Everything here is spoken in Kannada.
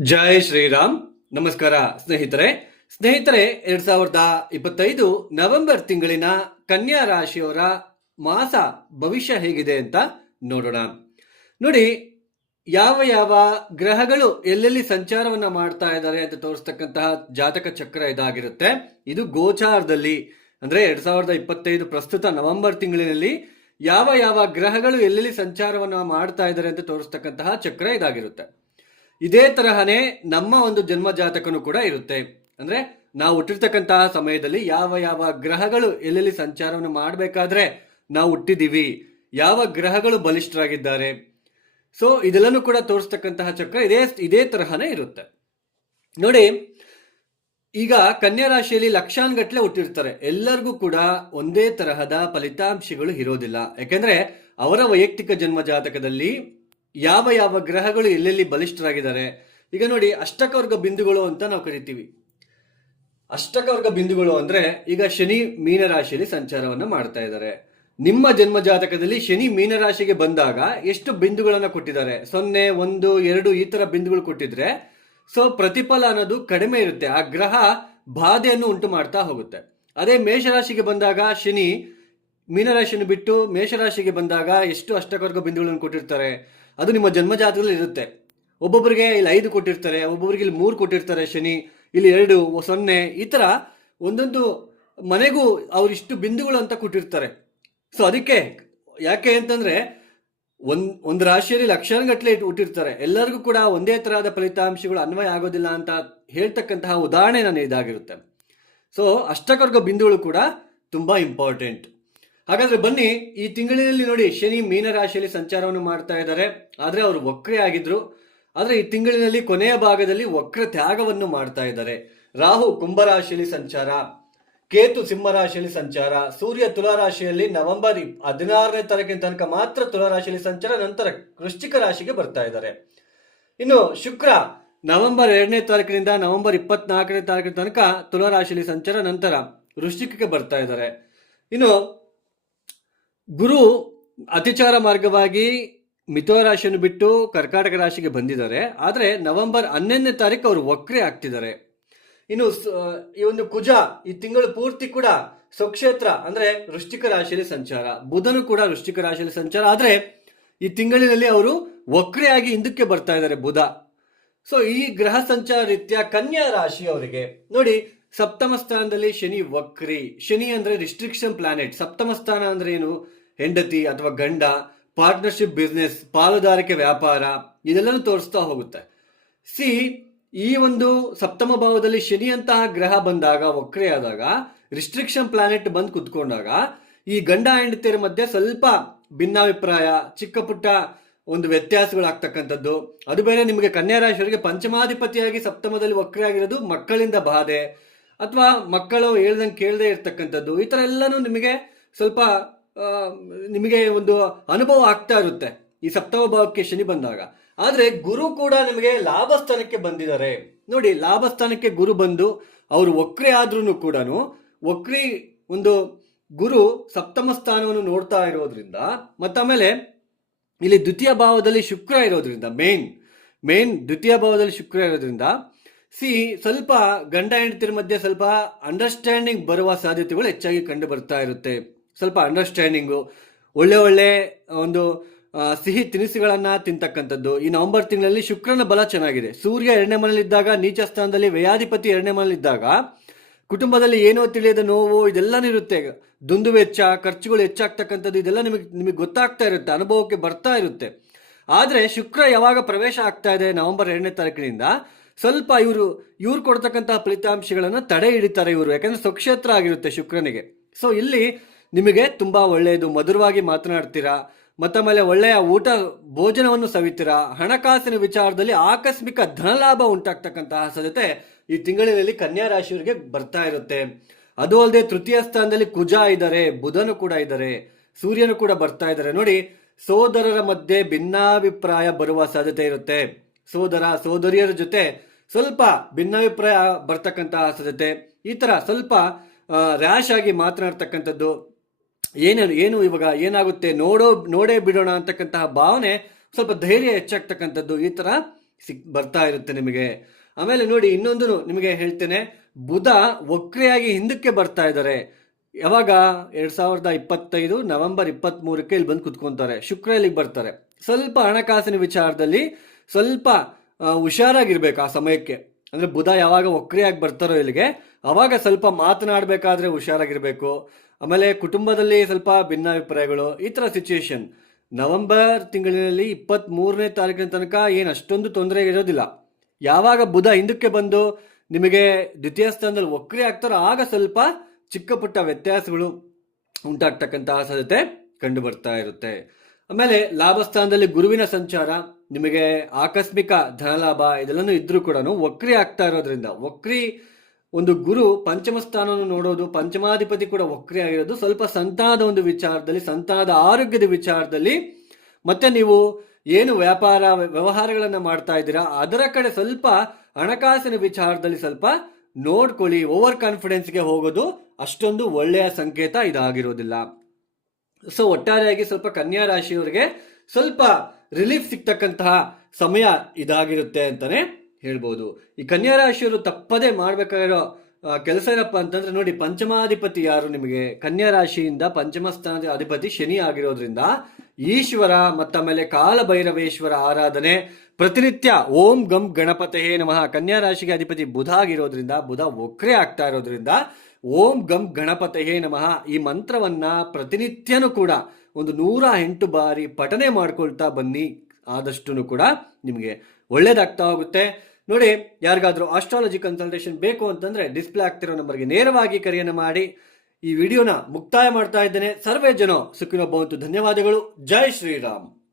ಜೈ ಶ್ರೀರಾಮ್. ನಮಸ್ಕಾರ ಸ್ನೇಹಿತರೆ. ಸ್ನೇಹಿತರೆ, ಎರಡ್ ಸಾವಿರದ ಇಪ್ಪತ್ತೈದು ನವೆಂಬರ್ ತಿಂಗಳಿನ ಕನ್ಯಾ ರಾಶಿಯವರ ಮಾಸ ಭವಿಷ್ಯ ಹೇಗಿದೆ ಅಂತ ನೋಡೋಣ. ನೋಡಿ, ಯಾವ ಯಾವ ಗ್ರಹಗಳು ಎಲ್ಲೆಲ್ಲಿ ಸಂಚಾರವನ್ನ ಮಾಡ್ತಾ ಇದ್ದಾರೆ ಅಂತ ತೋರಿಸ್ತಕ್ಕಂತಹ ಜಾತಕ ಚಕ್ರ ಇದಾಗಿರುತ್ತೆ. ಇದು ಗೋಚಾರದಲ್ಲಿ. ಅಂದ್ರೆ ಎರಡ್ ಸಾವಿರದ ಇಪ್ಪತ್ತೈದು ಪ್ರಸ್ತುತ ನವೆಂಬರ್ ತಿಂಗಳಿನಲ್ಲಿ ಯಾವ ಯಾವ ಗ್ರಹಗಳು ಎಲ್ಲೆಲ್ಲಿ ಸಂಚಾರವನ್ನ ಮಾಡ್ತಾ ಇದ್ದಾರೆ ಅಂತ ತೋರಿಸ್ತಕ್ಕಂತಹ ಚಕ್ರ ಇದಾಗಿರುತ್ತೆ. ಇದೇ ತರಹನೇ ನಮ್ಮ ಒಂದು ಜನ್ಮ ಜಾತಕನು ಕೂಡ ಇರುತ್ತೆ. ಅಂದ್ರೆ ನಾವು ಹುಟ್ಟಿರ್ತಕ್ಕಂತಹ ಸಮಯದಲ್ಲಿ ಯಾವ ಯಾವ ಗ್ರಹಗಳು ಎಲ್ಲೆಲ್ಲಿ ಸಂಚಾರವನ್ನು ಮಾಡಬೇಕಾದ್ರೆ ನಾವು ಹುಟ್ಟಿದೀವಿ. ಯಾವ ಗ್ರಹಗಳು ಬಲಿಷ್ಠರಾಗಿದ್ದಾರೆ. ಸೊ ಇದೆಲ್ಲನೂ ಕೂಡ ತೋರಿಸ್ತಕ್ಕಂತಹ ಚಕ್ರ ಇದೇ ಇದೇ ತರಹನೇ ಇರುತ್ತೆ. ನೋಡಿ, ಈಗ ಕನ್ಯಾ ರಾಶಿಯಲ್ಲಿ ಲಕ್ಷಾನ್ಗಟ್ಲೆ ಹುಟ್ಟಿರ್ತಾರೆ. ಎಲ್ಲರಿಗೂ ಕೂಡ ಒಂದೇ ತರಹದ ಫಲಿತಾಂಶಗಳು ಇರೋದಿಲ್ಲ. ಯಾಕೆಂದ್ರೆ ಅವರ ವೈಯಕ್ತಿಕ ಜನ್ಮ ಜಾತಕದಲ್ಲಿ ಯಾವ ಯಾವ ಗ್ರಹಗಳು ಎಲ್ಲೆಲ್ಲಿ ಬಲಿಷ್ಠರಾಗಿದ್ದಾರೆ? ಈಗ ನೋಡಿ, ಅಷ್ಟಕವರ್ಗ ಬಿಂದುಗಳು ಅಂತ ನಾವು ಕರಿತೀವಿ. ಅಷ್ಟಕವರ್ಗ ಬಿಂದುಗಳು ಅಂದ್ರೆ ಈಗ ಶನಿ ಮೀನರಾಶಿಯಲ್ಲಿ ಸಂಚಾರವನ್ನ ಮಾಡ್ತಾ ಇದ್ದಾರೆ. ನಿಮ್ಮ ಜನ್ಮ ಜಾತಕದಲ್ಲಿ ಶನಿ ಮೀನರಾಶಿಗೆ ಬಂದಾಗ ಎಷ್ಟು ಬಿಂದುಗಳನ್ನು ಕೊಟ್ಟಿದ್ದಾರೆ? ಸೊನ್ನೆ, ಒಂದು, ಎರಡು ಈ ತರ ಬಿಂದುಗಳು ಕೊಟ್ಟಿದ್ರೆ ಸೊ ಪ್ರತಿಫಲ ಅನ್ನೋದು ಕಡಿಮೆ ಇರುತ್ತೆ. ಆ ಗ್ರಹ ಬಾಧೆಯನ್ನು ಉಂಟು ಮಾಡ್ತಾ ಹೋಗುತ್ತೆ. ಅದೇ ಮೇಷರಾಶಿಗೆ ಬಂದಾಗ ಶನಿ ಮೀನರಾಶಿಯನ್ನು ಬಿಟ್ಟು ಮೇಷರಾಶಿಗೆ ಬಂದಾಗ ಎಷ್ಟು ಅಷ್ಟಕವರ್ಗ ಬಿಂದುಗಳನ್ನು ಕೊಟ್ಟಿರ್ತಾರೆ? ಅದು ನಿಮ್ಮ ಜನ್ಮ ಜಾತಕದಲ್ಲಿ ಇರುತ್ತೆ. ಒಬ್ಬೊಬ್ಬರಿಗೆ ಇಲ್ಲಿ ಐದು ಕೊಟ್ಟಿರ್ತಾರೆ, ಒಬ್ಬೊಬ್ಬರಿಗೆ ಇಲ್ಲಿ ಮೂರು ಕೊಟ್ಟಿರ್ತಾರೆ, ಶನಿ, ಇಲ್ಲಿ ಎರಡು, ಸೊನ್ನೆ, ಈ ಥರ ಒಂದೊಂದು ಮನೆಗೂ ಅವರಿಷ್ಟು ಬಿಂದುಗಳು ಅಂತ ಕೊಟ್ಟಿರ್ತಾರೆ. ಸೊ ಅದಕ್ಕೆ ಯಾಕೆ ಅಂತಂದ್ರೆ ಒಂದ್, ಒಂದು ರಾಶಿಯಲ್ಲಿ ಲಕ್ಷಾನುಗಟ್ಟಲೆ ಹುಟ್ಟಿರ್ತಾರೆ. ಎಲ್ಲರಿಗೂ ಕೂಡ ಒಂದೇ ತರಹದ ಫಲಿತಾಂಶಗಳು ಅನ್ವಯ ಆಗೋದಿಲ್ಲ ಅಂತ ಹೇಳ್ತಕ್ಕಂತಹ ಉದಾಹರಣೆ ನಾನು ಇದಾಗಿರುತ್ತೆ. ಸೊ ಅಷ್ಟಕರ್ಗ ಬಿಂದುಗಳು ಕೂಡ ತುಂಬಾ ಇಂಪಾರ್ಟೆಂಟ್ ಹಾಗಾದ್ರೆ ಬನ್ನಿ, ಈ ತಿಂಗಳಿನಲ್ಲಿ ನೋಡಿ, ಶನಿ ಮೀನ ರಾಶಿಯಲ್ಲಿ ಸಂಚಾರವನ್ನು ಮಾಡ್ತಾ ಇದ್ದಾರೆ. ಆದ್ರೆ ಅವರು ವಕ್ರೆ ಆಗಿದ್ರು. ಆದ್ರೆ ಈ ತಿಂಗಳಿನಲ್ಲಿ ಕೊನೆಯ ಭಾಗದಲ್ಲಿ ವಕ್ರ ತ್ಯಾಗವನ್ನು ಮಾಡ್ತಾ ಇದ್ದಾರೆ. ರಾಹು ಕುಂಭರಾಶಿಯಲ್ಲಿ ಸಂಚಾರ, ಕೇತು ಸಿಂಹ ರಾಶಿಯಲ್ಲಿ ಸಂಚಾರ, ಸೂರ್ಯ ತುಲಾರಾಶಿಯಲ್ಲಿ ನವೆಂಬರ್ ಹದಿನಾರನೇ ತಾರೀಕಿನ ತನಕ ಮಾತ್ರ ತುಲಾರಾಶಿಯಲ್ಲಿ ಸಂಚಾರ, ನಂತರ ವೃಶ್ಚಿಕ ರಾಶಿಗೆ ಬರ್ತಾ ಇದ್ದಾರೆ. ಇನ್ನು ಶುಕ್ರ, ನವೆಂಬರ್ ಎರಡನೇ ತಾರೀಕಿನಿಂದ ನವೆಂಬರ್ ಇಪ್ಪತ್ನಾಲ್ಕನೇ ತಾರೀಕಿನ ತನಕ ತುಲಾರಾಶಿಯಲ್ಲಿ ಸಂಚಾರ, ನಂತರ ವೃಶ್ಚಿಕಕ್ಕೆ ಬರ್ತಾ ಇದ್ದಾರೆ. ಇನ್ನು ಗುರು ಅತಿಚಾರ ಮಾರ್ಗವಾಗಿ ಮಿಥುನ ರಾಶಿಯನ್ನು ಬಿಟ್ಟು ಕರ್ಕಾಟಕ ರಾಶಿಗೆ ಬಂದಿದ್ದಾರೆ. ಆದರೆ ನವೆಂಬರ್ ಹನ್ನೊಂದನೇ ತಾರೀಕು ಅವರು ವಕ್ರೆ ಆಗ್ತಿದ್ದಾರೆ. ಇನ್ನು ಈ ಒಂದು ಕುಜ ಈ ತಿಂಗಳು ಪೂರ್ತಿ ಕೂಡ ಸ್ವಕ್ಷೇತ್ರ ಅಂದ್ರೆ ವೃಷ್ಟಿಕ ರಾಶಿಯಲ್ಲಿ ಸಂಚಾರ. ಬುಧನು ಕೂಡ ವೃಷ್ಟಿಕ ರಾಶಿಯಲ್ಲಿ ಸಂಚಾರ. ಆದರೆ ಈ ತಿಂಗಳಿನಲ್ಲಿ ಅವರು ವಕ್ರೆಯಾಗಿ ಹಿಂದಕ್ಕೆ ಬರ್ತಾ ಇದ್ದಾರೆ ಬುಧ. ಸೊ ಈ ಗ್ರಹ ಸಂಚಾರ ರೀತಿಯ ಕನ್ಯಾ ರಾಶಿ ಅವರಿಗೆ ನೋಡಿ ಸಪ್ತಮ ಸ್ಥಾನದಲ್ಲಿ ಶನಿ ವಕ್ರಿ. ಶನಿ ಅಂದ್ರೆ ರಿಸ್ಟ್ರಿಕ್ಷನ್ ಪ್ಲಾನೆಟ್ ಸಪ್ತಮ ಸ್ಥಾನ ಅಂದ್ರೆ ಏನು? ಹೆಂಡತಿ ಅಥವಾ ಗಂಡ ಪಾರ್ಟ್ನರ್ಶಿಪ್ ಬಿಸ್ನೆಸ್ ಪಾಲುದಾರಿಕೆ ವ್ಯಾಪಾರ, ಇದೆಲ್ಲನೂ ತೋರಿಸ್ತಾ ಹೋಗುತ್ತೆ. ಸಿ, ಈ ಒಂದು ಸಪ್ತಮ ಭಾವದಲ್ಲಿ ಶನಿ ಅಂತಹ ಗ್ರಹ ಬಂದಾಗ, ವಕ್ರೆ ಆದಾಗ ರಿಸ್ಟ್ರಿಕ್ಷನ್ ಪ್ಲಾನೆಟ್ ಬಂದು ಕುತ್ಕೊಂಡಾಗ, ಈ ಗಂಡ ಹೆಂಡತಿಯರ ಮಧ್ಯೆ ಸ್ವಲ್ಪ ಭಿನ್ನಾಭಿಪ್ರಾಯ, ಚಿಕ್ಕ ಪುಟ್ಟ ಒಂದು ವ್ಯತ್ಯಾಸಗಳಾಗ್ತಕ್ಕಂಥದ್ದು. ಅದು ಬೇರೆ ನಿಮಗೆ ಕನ್ಯಾ ರಾಶಿಯವರಿಗೆ ಪಂಚಮಾಧಿಪತಿಯಾಗಿ ಸಪ್ತಮದಲ್ಲಿ ವಕ್ರೆ ಆಗಿರೋದು ಮಕ್ಕಳಿಂದ ಬಾಧೆ. ಅಥವಾ ಮಕ್ಕಳು ಹೇಳ್ದಂಗೆ ಕೇಳದೆ ಇರ್ತಕ್ಕಂಥದ್ದು, ಈ ಥರ ಎಲ್ಲನೂ ನಿಮಗೆ ಸ್ವಲ್ಪ ನಿಮಗೆ ಒಂದು ಅನುಭವ ಆಗ್ತಾ ಇರುತ್ತೆ ಈ ಸಪ್ತಮ ಭಾವಕ್ಕೆ ಶನಿ ಬಂದಾಗ. ಆದರೆ ಗುರು ಕೂಡ ನಿಮಗೆ ಲಾಭಸ್ಥಾನಕ್ಕೆ ಬಂದಿದ್ದಾರೆ. ನೋಡಿ, ಲಾಭಸ್ಥಾನಕ್ಕೆ ಗುರು ಬಂದು ಅವರು ಒಕ್ರಿ ಆದ್ರೂ ಕೂಡ ವಕ್ರಿ ಒಂದು ಗುರು ಸಪ್ತಮ ಸ್ಥಾನವನ್ನು ನೋಡ್ತಾ ಇರೋದ್ರಿಂದ, ಮತ್ತಾಮೇಲೆ ಇಲ್ಲಿ ದ್ವಿತೀಯ ಭಾವದಲ್ಲಿ ಶುಕ್ರ ಇರೋದ್ರಿಂದ ಮೇನ್ ಮೇನ್ ದ್ವಿತೀಯ ಭಾವದಲ್ಲಿ ಶುಕ್ರ ಇರೋದ್ರಿಂದ ಸಿ, ಸ್ವಲ್ಪ ಗಂಡ ಹೆಂಡತಿರ ಮಧ್ಯೆ ಸ್ವಲ್ಪ ಅಂಡರ್ಸ್ಟ್ಯಾಂಡಿಂಗ್ ಬರುವ ಸಾಧ್ಯತೆಗಳು ಹೆಚ್ಚಾಗಿ ಕಂಡು ಬರ್ತಾ ಇರುತ್ತೆ. ಸ್ವಲ್ಪ ಅಂಡರ್ಸ್ಟ್ಯಾಂಡಿಂಗು ಒಳ್ಳೆ ಒಳ್ಳೆ ಒಂದು ಸಿಹಿ ತಿನಿಸುಗಳನ್ನು ತಿಂತಕ್ಕಂಥದ್ದು. ಈ ನವೆಂಬರ್ ತಿಂಗಳಲ್ಲಿ ಶುಕ್ರನ ಬಲ ಚೆನ್ನಾಗಿದೆ. ಸೂರ್ಯ ಎರಡನೇ ಮನೆಯಲ್ಲಿದ್ದಾಗ, ನೀಚ ಸ್ಥಾನದಲ್ಲಿ ವ್ಯಯಾಧಿಪತಿ ಎರಡನೇ ಮನೇಲಿದ್ದಾಗ ಕುಟುಂಬದಲ್ಲಿ ಏನೋ ತಿಳಿಯದ ನೋವು ಇದೆಲ್ಲನೂ ಇರುತ್ತೆ. ದುಂದು ವೆಚ್ಚ, ಖರ್ಚುಗಳು ಹೆಚ್ಚಾಗ್ತಕ್ಕಂಥದ್ದು ಇದೆಲ್ಲ ನಿಮಗೆ ನಿಮಗೆ ಗೊತ್ತಾಗ್ತಾ ಇರುತ್ತೆ, ಅನುಭವಕ್ಕೆ ಬರ್ತಾ ಇರುತ್ತೆ. ಆದರೆ ಶುಕ್ರ ಯಾವಾಗ ಪ್ರವೇಶ ಆಗ್ತಾ ಇದೆ ನವೆಂಬರ್ ಎರಡನೇ ತಾರೀಕಿನಿಂದ ಸ್ವಲ್ಪ ಇವರು, ಇವ್ರು ಕೊಡ್ತಕ್ಕಂತಹ ಫಲಿತಾಂಶಗಳನ್ನು ತಡೆ ಹಿಡಿತಾರೆ ಇವರು. ಯಾಕಂದ್ರೆ ಸ್ವಕ್ಷೇತ್ರ ಆಗಿರುತ್ತೆ ಶುಕ್ರನಿಗೆ. ಸೊ ಇಲ್ಲಿ ನಿಮಗೆ ತುಂಬಾ ಒಳ್ಳೆಯದು. ಮಧುರವಾಗಿ ಮಾತನಾಡ್ತೀರಾ? ಮತ್ತಮೇಲೆ ಒಳ್ಳೆಯ ಊಟ ಭೋಜನವನ್ನು ಸವಿತೀರಾ? ಹಣಕಾಸಿನ ವಿಚಾರದಲ್ಲಿ ಆಕಸ್ಮಿಕ ಧನಲಾಭ ಉಂಟಾಗ್ತಕ್ಕಂತಹ ಸಾಧ್ಯತೆ ಈ ತಿಂಗಳಿನಲ್ಲಿ ಕನ್ಯಾ ರಾಶಿಯವರಿಗೆ ಬರ್ತಾ ಇರುತ್ತೆ. ಅದು ಅಲ್ಲದೆ ತೃತೀಯ ಸ್ಥಾನದಲ್ಲಿ ಕುಜ ಇದ್ದಾರೆ, ಬುಧನು ಕೂಡ ಇದ್ದಾರೆ, ಸೂರ್ಯನು ಕೂಡ ಬರ್ತಾ ಇದ್ದಾರೆ. ನೋಡಿ, ಸೋದರರ ಮಧ್ಯೆ ಭಿನ್ನಾಭಿಪ್ರಾಯ ಬರುವ ಸಾಧ್ಯತೆ ಇರುತ್ತೆ. ಸೋದರ ಸೋದರಿಯರ ಜೊತೆ ಸ್ವಲ್ಪ ಭಿನ್ನಾಭಿಪ್ರಾಯ ಬರ್ತಕ್ಕಂತಹ ಸಾಧ್ಯತೆ ಈ ತರ ಸ್ವಲ್ಪ ರ್ಯಾಶ್ ಆಗಿ ಮಾತನಾಡ್ತಕ್ಕಂಥದ್ದು. ಏನೇನು ಏನು ಇವಾಗ ಏನಾಗುತ್ತೆ ನೋಡೋ, ನೋಡೇ ಬಿಡೋಣ ಅಂತಕ್ಕಂತಹ ಭಾವನೆ ಸ್ವಲ್ಪ ಧೈರ್ಯ ಹೆಚ್ಚಾಗ್ತಕ್ಕಂಥದ್ದು ಈ ತರ ಸಿಕ್, ಬರ್ತಾ ಇರುತ್ತೆ ನಿಮಗೆ. ಆಮೇಲೆ ನೋಡಿ ಇನ್ನೊಂದು ನಿಮಗೆ ಹೇಳ್ತೇನೆ. ಬುಧ ವಕ್ರೆಯಾಗಿ ಹಿಂದಕ್ಕೆ ಬರ್ತಾ ಇದ್ದಾರೆ. ಯಾವಾಗ? ಎರಡ್ ಸಾವಿರದ ಇಪ್ಪತ್ತೈದು ನವೆಂಬರ್ ಇಪ್ಪತ್ತ್ ಮೂರಕ್ಕೆ ಇಲ್ಲಿ ಬಂದು ಕುತ್ಕೊಂತಾರೆ. ಶುಕ್ರ ಇಲ್ಲಿಗೆ ಬರ್ತಾರೆ. ಸ್ವಲ್ಪ ಹಣಕಾಸಿನ ವಿಚಾರದಲ್ಲಿ ಸ್ವಲ್ಪ ಹುಷಾರಾಗಿರ್ಬೇಕು ಆ ಸಮಯಕ್ಕೆ. ಅಂದರೆ ಬುಧ ಯಾವಾಗ ಒಕ್ರಿಯಾಗಿ ಬರ್ತಾರೋ ಇಲ್ಲಿಗೆ, ಅವಾಗ ಸ್ವಲ್ಪ ಮಾತನಾಡಬೇಕಾದ್ರೆ ಹುಷಾರಾಗಿರಬೇಕು. ಆಮೇಲೆ ಕುಟುಂಬದಲ್ಲಿ ಸ್ವಲ್ಪ ಭಿನ್ನಾಭಿಪ್ರಾಯಗಳು, ಈ ಥರ ಸಿಚುಯೇಷನ್ ನವೆಂಬರ್ ತಿಂಗಳಿನಲ್ಲಿ ಇಪ್ಪತ್ತ್ ಮೂರನೇ ತಾರೀಕಿನ ತನಕ ಏನು ಅಷ್ಟೊಂದು ತೊಂದರೆ ಇರೋದಿಲ್ಲ. ಯಾವಾಗ ಬುಧ ಹಿಂದಕ್ಕೆ ಬಂದು ನಿಮಗೆ ದ್ವಿತೀಯ ಸ್ಥಾನದಲ್ಲಿ ಒಕ್ರಿ ಆಗ್ತಾರೋ ಆಗ ಸ್ವಲ್ಪ ಚಿಕ್ಕ ಪುಟ್ಟ ವ್ಯತ್ಯಾಸಗಳು ಉಂಟಾಗ್ತಕ್ಕಂತಹ ಸಾಧ್ಯತೆ ಕಂಡು ಬರ್ತಾ ಇರುತ್ತೆ. ಆಮೇಲೆ ಲಾಭಸ್ಥಾನದಲ್ಲಿ ಗುರುವಿನ ಸಂಚಾರ, ನಿಮಗೆ ಆಕಸ್ಮಿಕ ಧನಲಾಭ ಇದೆಲ್ಲನೂ ಇದ್ರೂ ಕೂಡ ವಕ್ರಿ ಆಗ್ತಾ ಇರೋದ್ರಿಂದ, ವಕ್ರಿ ಒಂದು ಗುರು ಪಂಚಮ ಸ್ಥಾನವನ್ನು ನೋಡೋದು, ಪಂಚಮಾಧಿಪತಿ ಕೂಡ ವಕ್ರಿ ಆಗಿರೋದು ಸ್ವಲ್ಪ ಸಂತಾನದ ಒಂದು ವಿಚಾರದಲ್ಲಿ, ಸಂತಾನದ ಆರೋಗ್ಯದ ವಿಚಾರದಲ್ಲಿ. ಮತ್ತೆ ನೀವು ಏನು ವ್ಯಾಪಾರ ವ್ಯವಹಾರಗಳನ್ನು ಮಾಡ್ತಾ ಇದ್ದೀರಾ, ಅದರ ಕಡೆ ಸ್ವಲ್ಪ ಹಣಕಾಸಿನ ವಿಚಾರದಲ್ಲಿ ಸ್ವಲ್ಪ ನೋಡ್ಕೊಳ್ಳಿ, ಓವರ್ ಕಾನ್ಫಿಡೆನ್ಸ್ಗೆ ಹೋಗೋದು ಅಷ್ಟೊಂದು ಒಳ್ಳೆಯ ಸಂಕೇತ ಇದಾಗಿರೋದಿಲ್ಲ. ಸೊ ಒಟ್ಟಾರೆಯಾಗಿ ಸ್ವಲ್ಪ ಕನ್ಯಾ ರಾಶಿಯವರಿಗೆ ಸ್ವಲ್ಪ ರಿಲೀಫ್ ಸಿಗ್ತಕ್ಕಂತಹ ಸಮಯ ಇದಾಗಿರುತ್ತೆ ಅಂತಾನೆ ಹೇಳ್ಬೋದು. ಈ ಕನ್ಯಾ ರಾಶಿಯವರು ತಪ್ಪದೇ ಮಾಡಬೇಕಾಗಿರೋ ಕೆಲಸ ಏನಪ್ಪ ಅಂತಂದ್ರೆ ನೋಡಿ, ಪಂಚಮಾಧಿಪತಿ ಯಾರು ನಿಮಗೆ? ಕನ್ಯಾ ರಾಶಿಯಿಂದ ಪಂಚಮ ಸ್ಥಾನದ ಅಧಿಪತಿ ಶನಿ ಆಗಿರೋದ್ರಿಂದ ಈಶ್ವರ ಮತ್ತಮೇಲೆ ಕಾಲಭೈರವೇಶ್ವರ ಆರಾಧನೆ ಪ್ರತಿನಿತ್ಯ ಓಂ ಗಂ ಗಣಪತಯೇ ನಮಃ. ಕನ್ಯಾ ರಾಶಿಗೆ ಅಧಿಪತಿ ಬುಧ ಆಗಿರೋದ್ರಿಂದ, ಬುಧ ಒಕ್ರೆ ಆಗ್ತಾ ಇರೋದ್ರಿಂದ ಓಂ ಗಂ ಗಣಪತಯೇ ನಮಃ. ಈ ಮಂತ್ರವನ್ನ ಪ್ರತಿನಿತ್ಯನೂ ಕೂಡ ಒಂದು ನೂರ ಎಂಟು ಬಾರಿ ಪಠನೆ ಮಾಡ್ಕೊಳ್ತಾ ಬನ್ನಿ. ಆದಷ್ಟು ಕೂಡ ನಿಮಗೆ ಒಳ್ಳೇದಾಗ್ತಾ ಹೋಗುತ್ತೆ. ನೋಡಿ, ಯಾರಿಗಾದರೂ ಆಸ್ಟ್ರಾಲಜಿ ಕನ್ಸಲ್ಟೇಷನ್ ಬೇಕು ಅಂತಂದ್ರೆ ಡಿಸ್ಪ್ಲೇ ಆಗ್ತಿರೋ ನಂಬರ್ಗೆ ನೇರವಾಗಿ ಕರೆಯನ್ನು ಮಾಡಿ. ಈ ವಿಡಿಯೋನ ಮುಕ್ತಾಯ ಮಾಡ್ತಾ ಇದ್ದೇನೆ. ಸರ್ವೇ ಜನ ಸುಖಿನೋ ಭವಂತು. ಧನ್ಯವಾದಗಳು. ಜೈ ಶ್ರೀರಾಮ್.